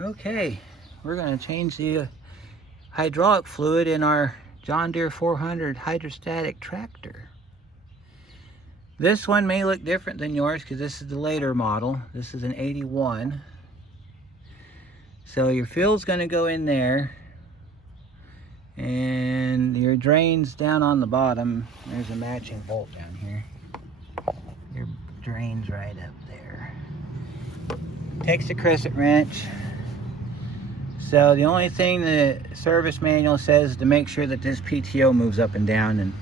Okay, we're going to change the hydraulic fluid in our John Deere 400 Hydrostatic Tractor. This one may look different than yours because this is the later model. This is an 81. So your fill's going to go in there, and your drain's down on the bottom. There's a matching bolt down here. Your drain's right up there. Takes a crescent wrench. So the only thing the service manual says is to make sure that this PTO moves up and down. And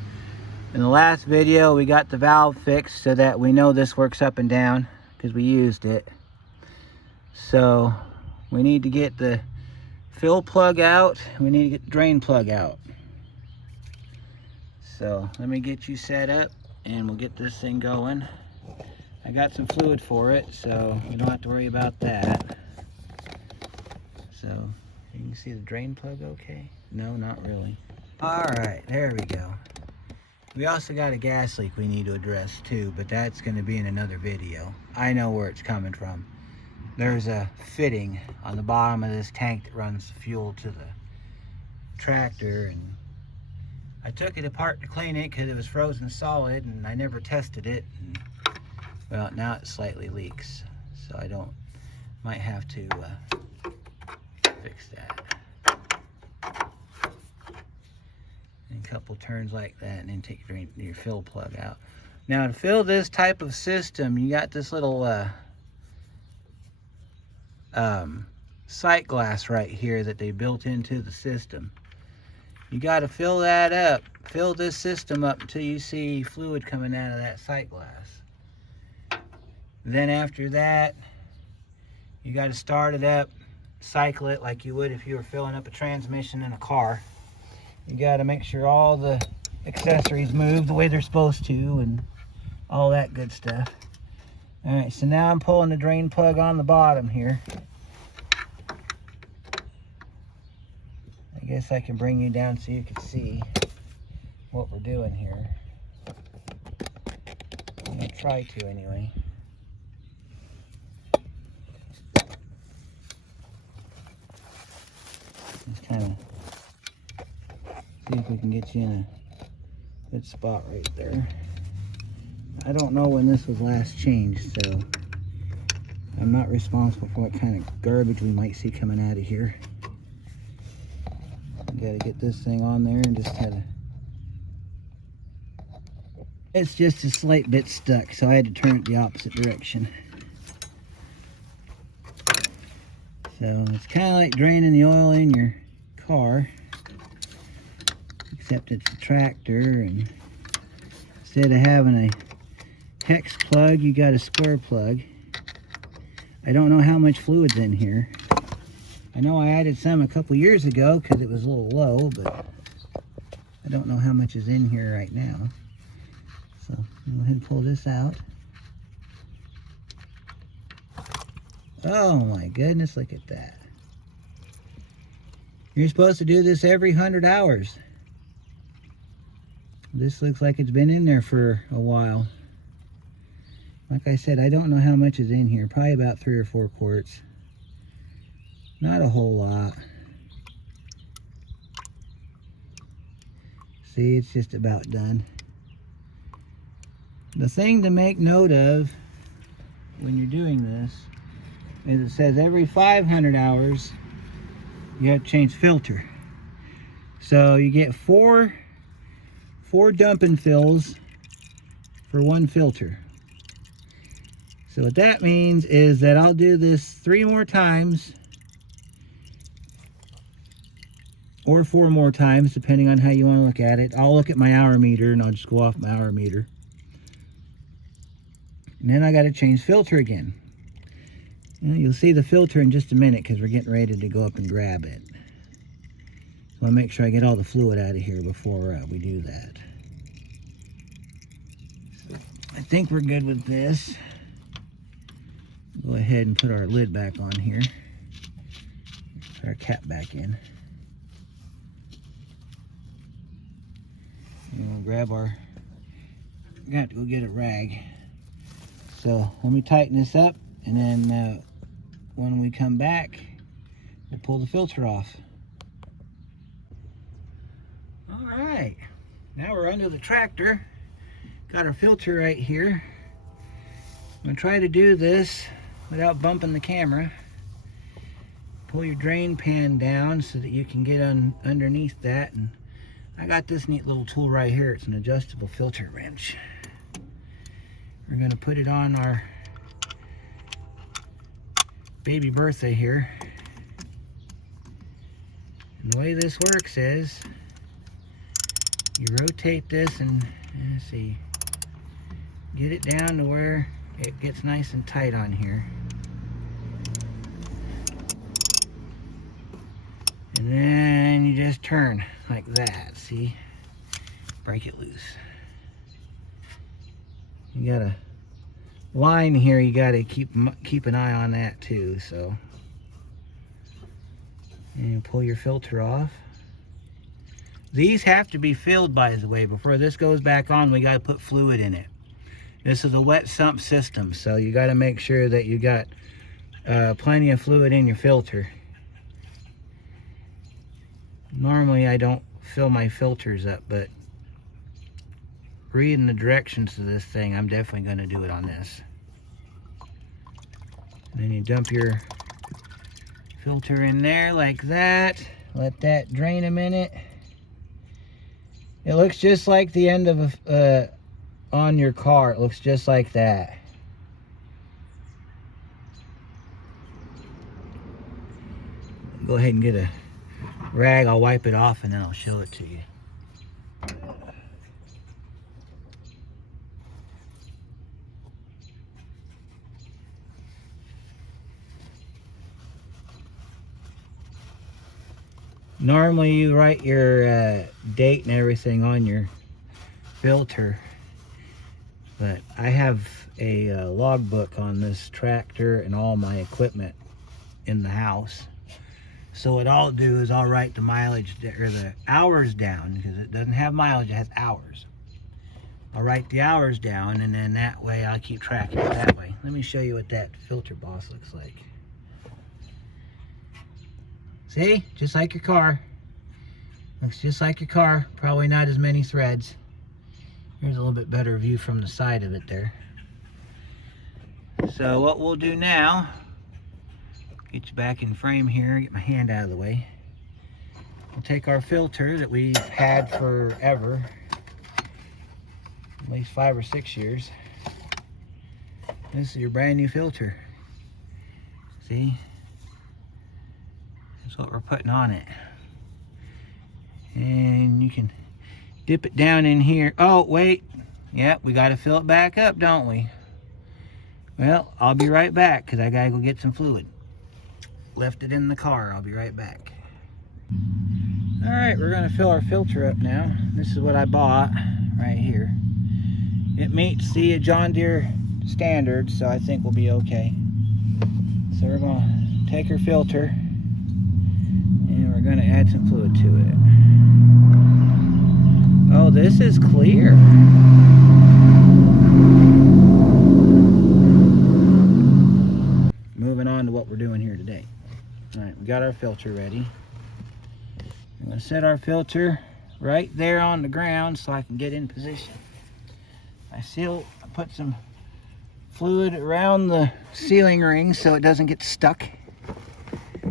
in the last video, we got the valve fixed so that we know this works up and down because we used it. So we need to get the fill plug out. We need to get the drain plug out. So let me get you set up and we'll get this thing going. I got some fluid for it, so we don't have to worry about that. So you can see the drain plug okay? No, not really. All right, there we go. We also got a gas leak we need to address too, but that's going to be in another video. I know where it's coming from. There's a fitting on the bottom of this tank that runs fuel to the tractor, and I took it apart to clean it because it was frozen solid and I never tested it. And, well, now it slightly leaks, so might have to fix that. And a couple turns like that, and then take your fill plug out. Now to fill this type of system, you got this little sight glass right here that they built into the system. You got to fill that up, fill this system up until you see fluid coming out of that sight glass. Then after that, you got to start it up, cycle it like you would if you were filling up a transmission in a car. You got to make sure all the accessories move the way they're supposed to and all that good stuff. All right, so now I'm pulling the drain plug on the bottom here. I guess I can bring you down so you can see what we're doing here. I'm gonna try to anyway. Just kind of see if we can get you in a good spot right there. I don't know when this was last changed, so I'm not responsible for what kind of garbage we might see coming out of here. Got to get this thing on there and just kind of... It's just a slight bit stuck, so I had to turn it the opposite direction. So it's kind of like draining the oil in your car, except it's a tractor, and instead of having a hex plug, you got a square plug. I don't know how much fluid's in here. I know I added some a couple years ago because it was a little low, but I don't know how much is in here right now. So go ahead and pull this out. Oh my goodness, look at that. You're supposed to do this every 100 hours. This looks like it's been in there for a while. Like I said, I don't know how much is in here. Probably about 3 or 4 quarts. Not a whole lot. See, it's just about done. The thing to make note of when you're doing this is it says every 500 hours you have to change filter. So you get four dump and fills for 1 filter. So what that means is that I'll do this 3 more times or 4 more times, depending on how you want to look at it. I'll look at my hour meter and I'll just go off my hour meter. And then I got to change filter again. You'll see the filter in just a minute because we're getting ready to go up and grab it. So I'll make sure I get all the fluid out of here before we do that. So I think we're good with this. Go ahead and put our lid back on here. Put our cap back in. And we'll grab our... We're going to have to go get a rag. So let me tighten this up, and then when we come back, we'll pull the filter off. All right, now we're under the tractor. Got our filter right here. I'm gonna try to do this without bumping the camera. Pull your drain pan down so that you can get underneath that. And I got this neat little tool right here. It's an adjustable filter wrench. We're gonna put it on our baby Bertha here. And the way this works is you rotate this and let's see, get it down to where it gets nice and tight on here. And then you just turn like that, see? Break it loose. You got a line here, you got to keep an eye on that too, so. And you pull your filter off. These have to be filled, by the way. Before this goes back on, we got to put fluid in it. This is a wet sump system, so you got to make sure that you got plenty of fluid in your filter. Normally I don't fill my filters up, but reading the directions to this thing, I'm definitely going to do it on this. And then you dump your filter in there like that. Let that drain a minute. It looks just like the end of a on your car. It looks just like that. Go ahead and get a rag. I'll wipe it off and then I'll show it to you. Normally you write your date and everything on your filter, but I have a logbook on this tractor and all my equipment in the house. So what I'll do is I'll write the mileage or the hours down, because it doesn't have mileage, it has hours. I'll write the hours down, and then that way I'll keep track of it that way. Let me show you what that filter boss looks like. See? Just like your car. Looks just like your car. Probably not as many threads. Here's a little bit better view from the side of it there. So what we'll do now, get you back in frame here, get my hand out of the way. We'll take our filter that we've had forever, at least 5 or 6 years. This is your brand new filter. See? That's what we're putting on it. And you can dip it down in here. Oh, wait. Yep, we got to fill it back up, don't we? Well, I'll be right back because I got to go get some fluid. Left it in the car. I'll be right back. All right, we're going to fill our filter up now. This is what I bought right here. It meets the John Deere standards, so I think we'll be okay. So we're going to take our filter and we're going to add some fluid to it. Oh, this is clear. Moving on to what we're doing here today. All right, we got our filter ready. I'm going to set our filter right there on the ground so I can get in position. I put some fluid around the sealing ring so it doesn't get stuck.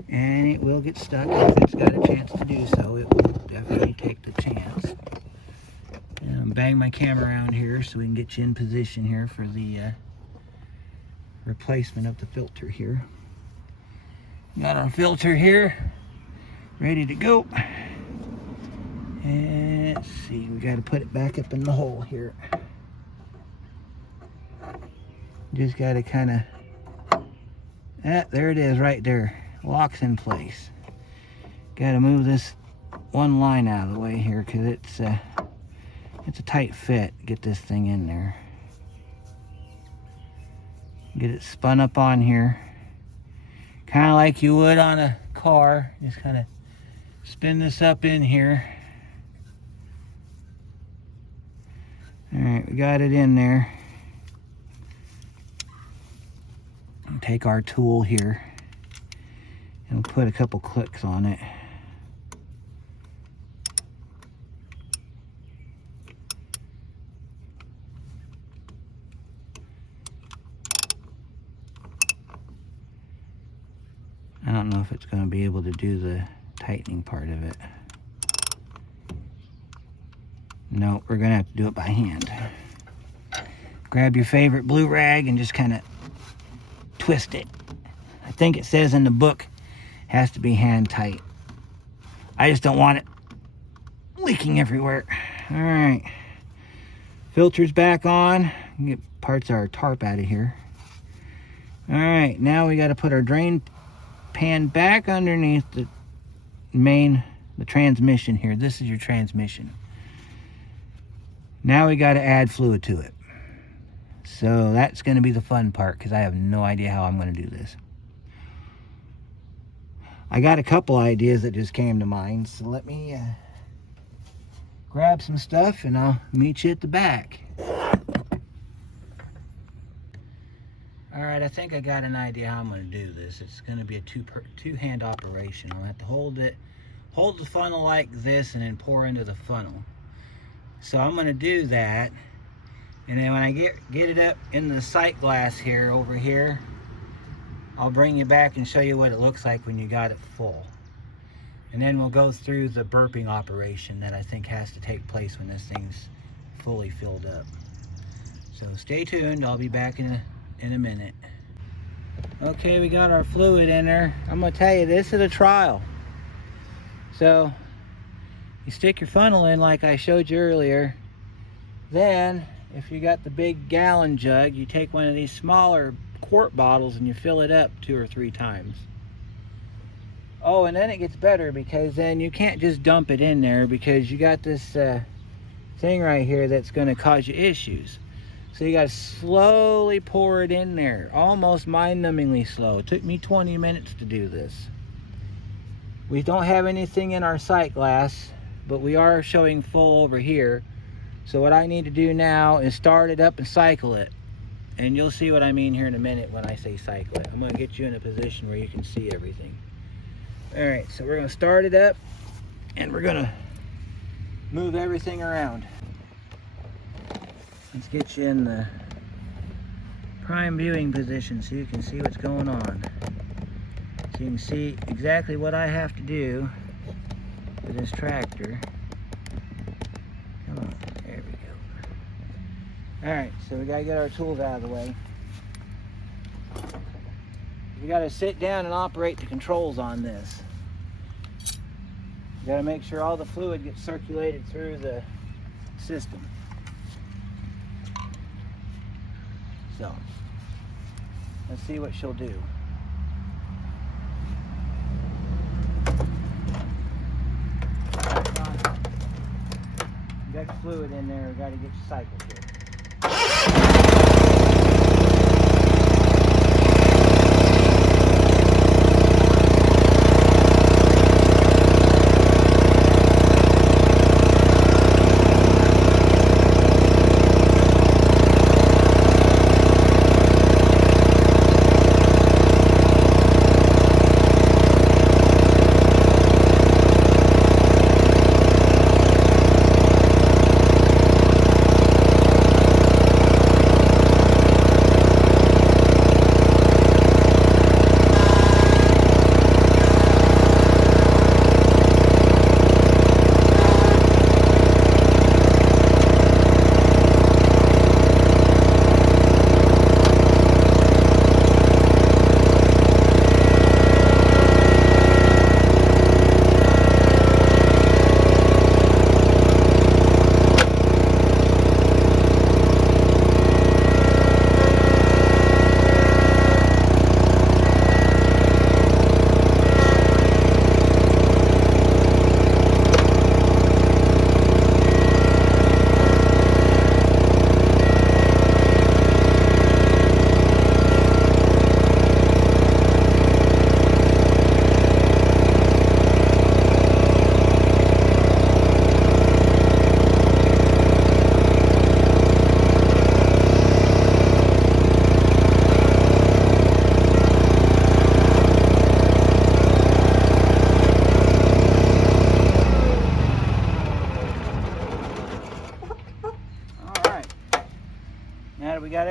And it will get stuck if it's got a chance to do so. It will definitely take the chance. And bang my camera around here so we can get you in position here for the replacement of the filter here. Got our filter here ready to go. And let's see, we got to put it back up in the hole here. Just got to kind of, there it is right there. Locks in place. Got to move this one line out of the way here because it's a tight fit. Get this thing in there. Get it spun up on here. Kind of like you would on a car. Just kind of spin this up in here. Alright, we got it in there. Take our tool here And we'll put a couple clicks on it. I don't know if it's going to be able to do the tightening part of it. No, we're going to have to do it by hand. Grab your favorite blue rag and just kind of twist it. I think it says in the book it has to be hand tight. I just don't want it leaking everywhere. All right. Filter's back on. Get parts of our tarp out of here. All right, now we got to put our drain pan back underneath the transmission here. This is your transmission. Now we got to add fluid to it. So that's going to be the fun part, because I have no idea how I'm going to do this. I got a couple ideas that just came to mind, so let me grab some stuff and I'll meet you at the back. Alright, I think I got an idea how I'm going to do this. It's going to be a two-hand operation. I'll have to hold the funnel like this and then pour into the funnel. So I'm going to do that, and then when I get it up in the sight glass here, over here, I'll bring you back and show you what it looks like when you got it full. And then we'll go through the burping operation that I think has to take place when this thing's fully filled up. So stay tuned, I'll be back in a minute. Okay, we got our fluid in there. I'm going to tell you, this is a trial. So you stick your funnel in like I showed you earlier. Then if you got the big gallon jug, you take one of these smaller quart bottles and you fill it up 2 or 3 times. Oh, and then it gets better, because then you can't just dump it in there, because you got this thing right here that's going to cause you issues. So you got to slowly pour it in there, almost mind-numbingly slow. It took me 20 minutes to do this. We don't have anything in our sight glass, but we are showing full over here. So what I need to do now is start it up and cycle it. And you'll see what I mean here in a minute when I say cycle it. I'm going to get you in a position where you can see everything. Alright, so we're going to start it up, and we're going to move everything around. Let's get you in the prime viewing position so you can see what's going on. So you can see exactly what I have to do with this tractor. Come on, there we go. Alright, so we gotta get our tools out of the way. We gotta sit down and operate the controls on this. You gotta make sure all the fluid gets circulated through the system. So, let's see what she'll do. You got the fluid in there, we gotta get you cycled here.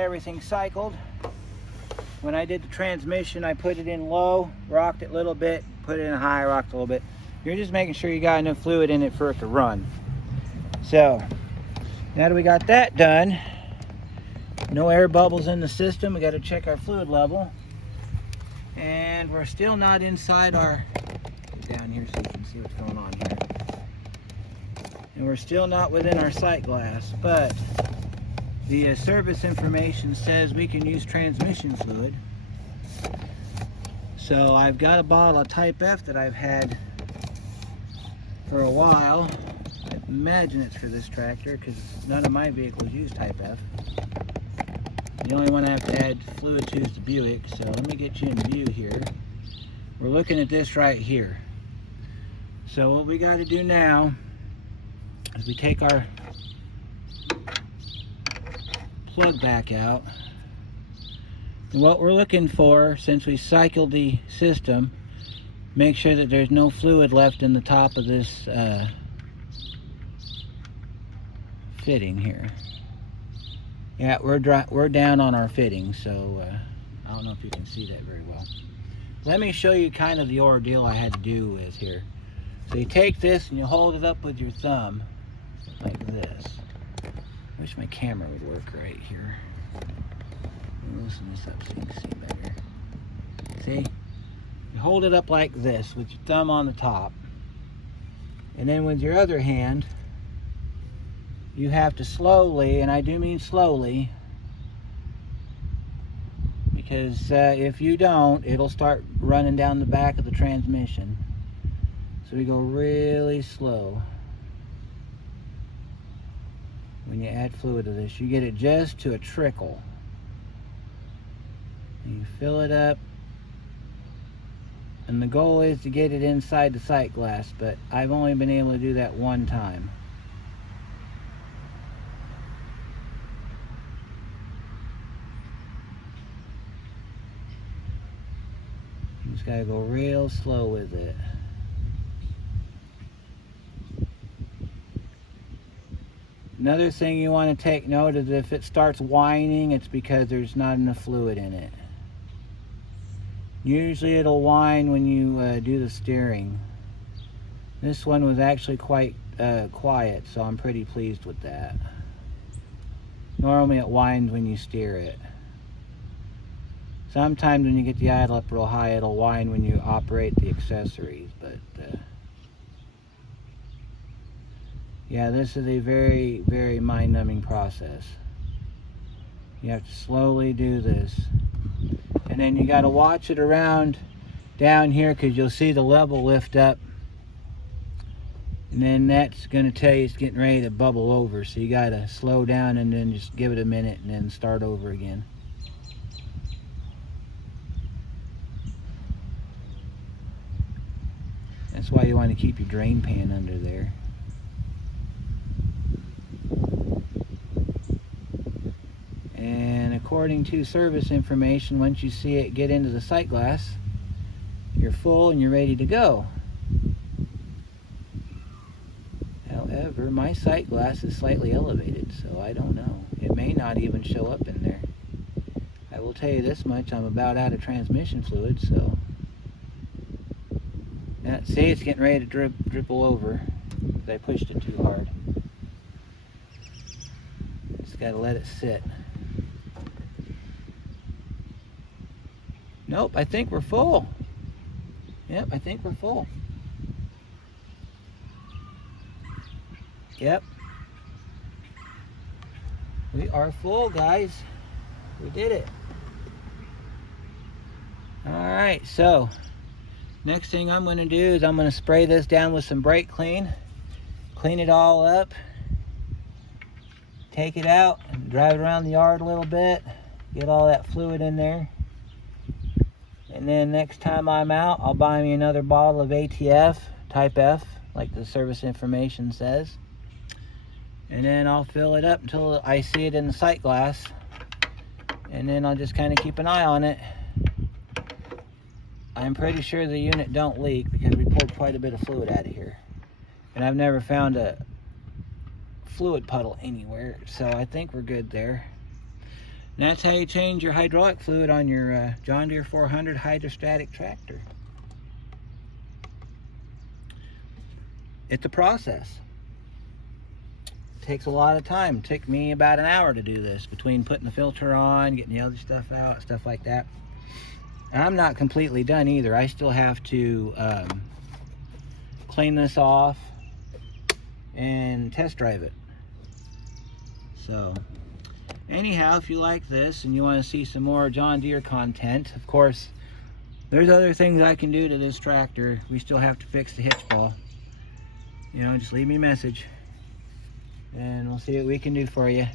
everything cycled. When I did the transmission, I put it in low, rocked it a little bit, put it in high, rocked it a little bit. You're just making sure you got enough fluid in it for it to run. So, now that we got that done, no air bubbles in the system, we got to check our fluid level. And we're still not inside our, get down here so you can see what's going on here. And we're still not within our sight glass, but the service information says we can use transmission fluid. So I've got a bottle of Type F that I've had for a while. I imagine it's for this tractor because none of my vehicles use Type F. The only one I have to add fluid to is the Buick. So let me get you in view here. We're looking at this right here. So what we got to do now is we take our plug back out, and what we're looking for, since we cycled the system, make sure that there's no fluid left in the top of this fitting here. Yeah, we're down on our fitting, so I don't know if you can see that very well. Let me show you kind of the ordeal I had to do with here. So you take this and you hold it up with your thumb like this. Wish my camera would work right here. Let me loosen this up so you can see better. See? You hold it up like this with your thumb on the top. And then with your other hand, you have to slowly, and I do mean slowly, because if you don't, it'll start running down the back of the transmission. So we go really slow. When you add fluid to this, you get it just to a trickle. And you fill it up, and the goal is to get it inside the sight glass, but I've only been able to do that one time. You just gotta go real slow with it. Another thing you want to take note is if it starts whining, it's because there's not enough fluid in it. Usually it'll whine when you do the steering. This one was actually quite quiet, so I'm pretty pleased with that. Normally it whines when you steer it. Sometimes when you get the idle up real high, it'll whine when you operate the accessories, but yeah, this is a very, very mind-numbing process. You have to slowly do this. And then you got to watch it around down here because you'll see the level lift up. And then that's going to tell you it's getting ready to bubble over. So you got to slow down and then just give it a minute and then start over again. That's why you want to keep your drain pan under there. And according to service information, once you see it get into the sight glass, you're full and you're ready to go. However, my sight glass is slightly elevated, so I don't know. It may not even show up in there. I will tell you this much, I'm about out of transmission fluid, so... Now, see, it's getting ready to dribble over because I pushed it too hard. Just got to let it sit. Nope, I think we're full. Yep, I think we're full. Yep. We are full, guys. We did it. Alright, so next thing I'm going to do is I'm going to spray this down with some brake clean. Clean it all up. Take it out and drive it around the yard a little bit. Get all that fluid in there. And then next time I'm out, I'll buy me another bottle of ATF, Type F, like the service information says. And then I'll fill it up until I see it in the sight glass. And then I'll just kind of keep an eye on it. I'm pretty sure the unit don't leak because we pulled quite a bit of fluid out of here. And I've never found a fluid puddle anywhere, so I think we're good there. And that's how you change your hydraulic fluid on your John Deere 400 Hydrostatic Tractor. It's a process. It takes a lot of time. It took me about an hour to do this, between putting the filter on, getting the other stuff out, stuff like that. And I'm not completely done either. I still have to clean this off and test drive it. So anyhow, if you like this and you want to see some more John Deere content, of course, there's other things I can do to this tractor. We still have to fix the hitch ball. You know, just leave me a message and we'll see what we can do for you.